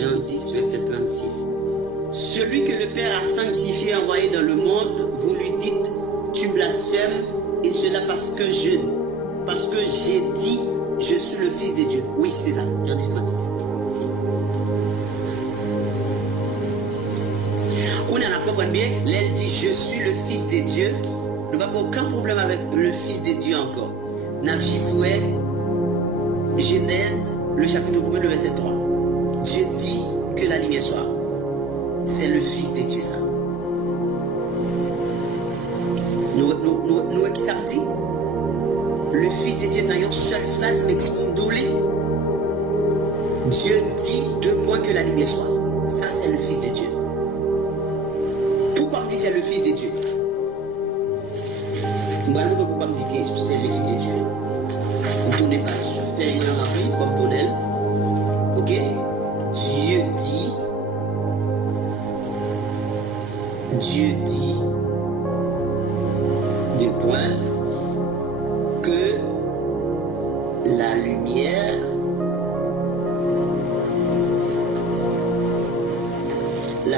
Jean 10, verset 36. Celui que le Père a sanctifié et envoyé dans le monde, vous lui dites, tu blasphèmes, et cela parce que j'ai dit, je suis le Fils de Dieu. Oui, c'est ça, Jean 10, 36. On a compris bien, elle dit, je suis le Fils de Dieu. Nous n'avons aucun problème avec le Fils de Dieu encore. Navjisoué, Genèse, le chapitre 1, le verset 3. Dieu dit que la lumière soit. C'est le Fils de Dieu, ça. Nous, qui ça dit? Le Fils de Dieu n'a une seule phrase, mais Dieu dit deux points que la lumière soit. Ça, c'est le Fils de Dieu. Pourquoi on dit c'est le Fils de Dieu? Moi, je ne peux pas me dire que c'est le Fils de Dieu. Vous ne tournez pas. Je fais un rappel comme Tonel. Ok? Dieu dit deux points que la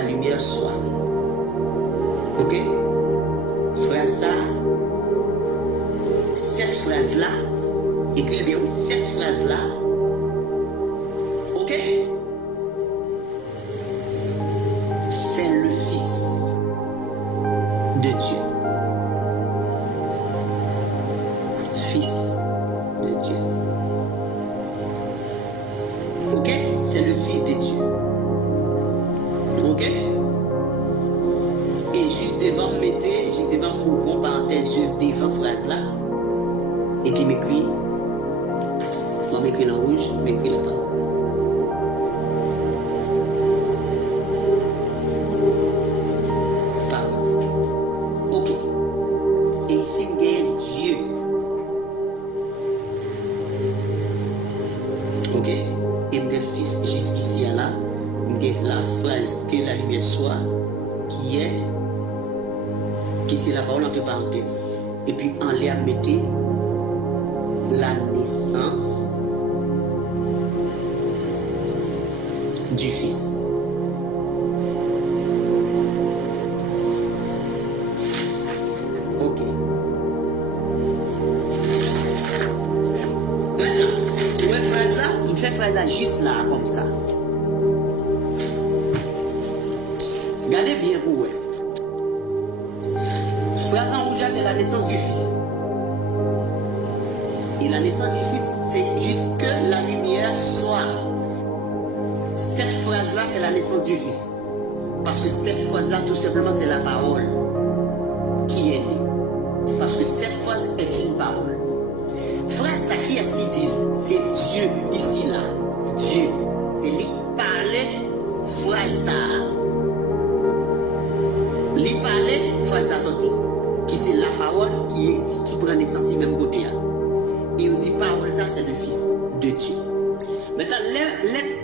lumière soit. Ok? Frère ça, cette phrase-là, écrivez bien cette phrase-là. Ok? C'est le Fils de Dieu. Fils de Dieu. Ok? C'est le Fils de Dieu. Ok? Et juste devant, mouvement parenthèse, devant phrase là. Et puis m'écrit. On m'écrit en rouge, m'écrit la parole. Ok. Et ici, il y a Dieu. Ok? Et il y a Fils jusqu'ici là. Il y a la phrase que la lumière soit, qui c'est la parole entre parenthèses. Et puis en l'air mettez la naissance du Fils. Ok. Maintenant, il fait phrase là juste là, comme ça. Regardez bien pour vous. Phrase en rouge, c'est la naissance du Fils. Et la naissance du Fils, c'est juste que la lumière soit. Cette phrase-là, c'est la naissance du Fils. Parce que cette phrase-là, tout simplement, c'est la parole qui est née. Parce que cette phrase est une parole. Phrase, ça qui est-ce qu'il dit? C'est Dieu, ici, là. Dieu. C'est lui qui parlait, phrase ça. Lui parlait, phrase ça sorti. Qui c'est la parole qui prend naissance du même côté. Et on dit parole, ça c'est le Fils de Dieu. Maintenant,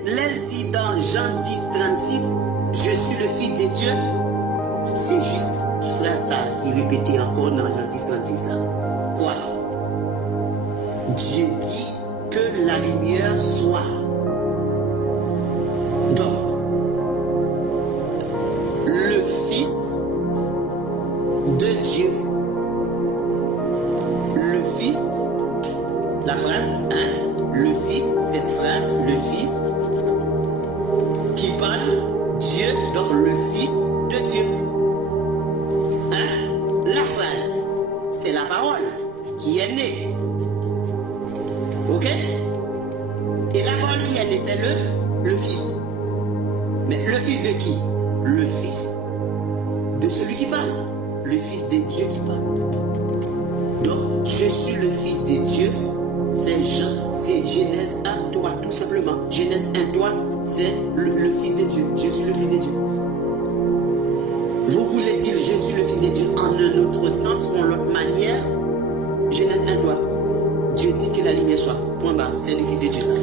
l'elle dit dans Jean 10, 36, je suis le Fils de Dieu. C'est juste phrase ça qui répétait encore dans Jean 10, 36 là. Quoi? Dieu dit que la lumière soit. Donc, le Fils de Dieu. Le Fils, la phrase 1, le Fils, cette phrase, le Fils qui parle, Dieu, donc le Fils de Dieu. La phrase, c'est la parole qui est née. Ok? Et la parole qui est née, c'est le Fils. Mais le Fils de qui? Le Fils de celui qui parle. Le Fils de Dieu qui parle. Donc, je suis le Fils de Dieu. C'est Genèse 1, 3, tout simplement. Genèse 1, 3, c'est le Fils de Dieu. Je suis le Fils de Dieu. Vous voulez dire je suis le Fils de Dieu en un autre sens, en l'autre manière? Genèse 1, 3. Dieu dit que la lumière soit. Point barre, c'est le Fils de Dieu, ça.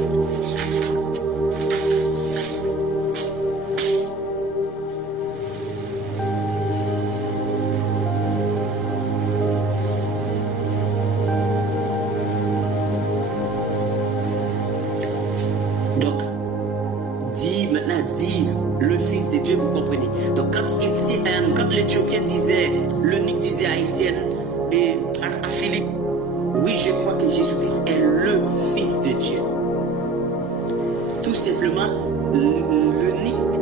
dire le Fils de Dieu, vous comprenez. Donc quand l'Éthiopien disait, l'eunuque disait à Étienne et à Philippe, oui, je crois que Jésus-Christ est le Fils de Dieu. Tout simplement, l'eunuque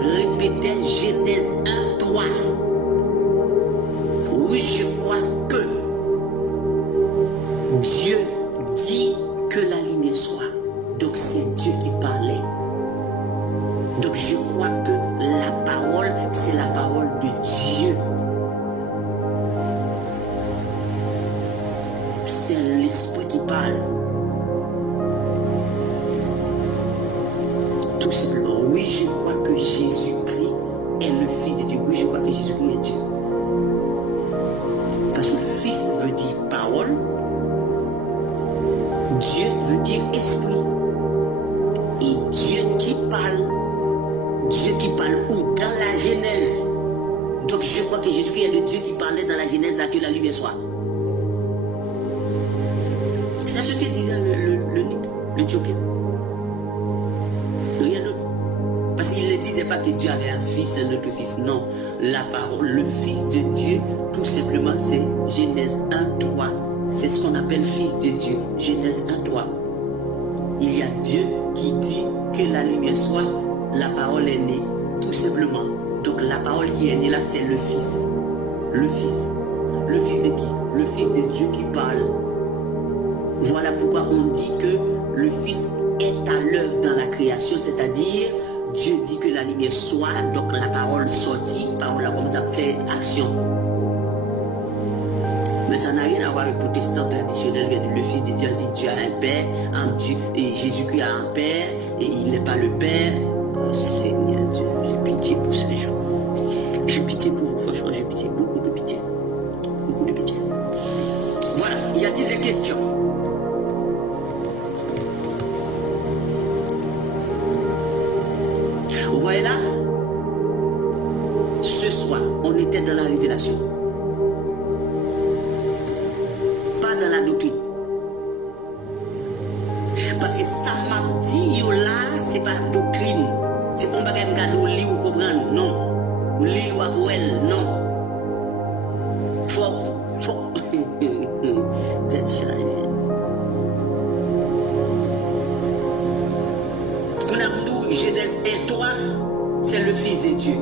répétait Genèse 1, 3. Oui, je crois que Dieu dit que la lumière soit. Donc c'est Dieu qui parlait. Donc je crois que la parole, c'est la parole de Dieu. C'est l'Esprit qui parle. Tout simplement, oui, je crois que Jésus-Christ est le Fils de Dieu. Oui, je crois que Jésus-Christ est Dieu. Parce que Fils veut dire parole. Dieu veut dire esprit. Et Dieu qui parle où? Dans la Genèse. Donc je crois que Jésus-Christ est le Dieu qui parlait dans la Genèse là que la lumière soit. C'est ce que disait l'Éthiopien. Rien d'autre. Parce qu'il ne disait pas que Dieu avait un fils, un autre fils. Non. La parole, le Fils de Dieu, tout simplement, c'est Genèse 1, 3. C'est ce qu'on appelle Fils de Dieu. Genèse 1, 3. Il y a Dieu qui dit que la lumière soit, la parole est née. Tout simplement. Donc la parole qui est née là, c'est le Fils. Le Fils. Le Fils de qui? Le Fils de Dieu qui parle. Voilà pourquoi on dit que le Fils est à l'œuvre dans la création, c'est-à-dire Dieu dit que la lumière soit, donc la parole sortit, parole là comme ça fait action. Mais ça n'a rien à voir avec le protestant traditionnel. Le Fils de Dieu dit Dieu a un Père, un Dieu, et Jésus-Christ a un Père, et il n'est pas le Père. Oh Seigneur Dieu, j'ai pitié pour ces gens. J'ai pitié pour vous, franchement, j'ai pitié, beaucoup de pitié. Beaucoup de pitié. Voilà, y a-t-il des questions? Vous voyez là? Ce soir, on était dans la révélation. Pas dans la doctrine. Parce que ça m'a dit, là, c'est pas doctrine. C'est pas un bagage de lire ou comprendre. Non. Ou lire ou apprendre. Non. Faut. D'être chargé. Genèse 1, 3, c'est le Fils de Dieu.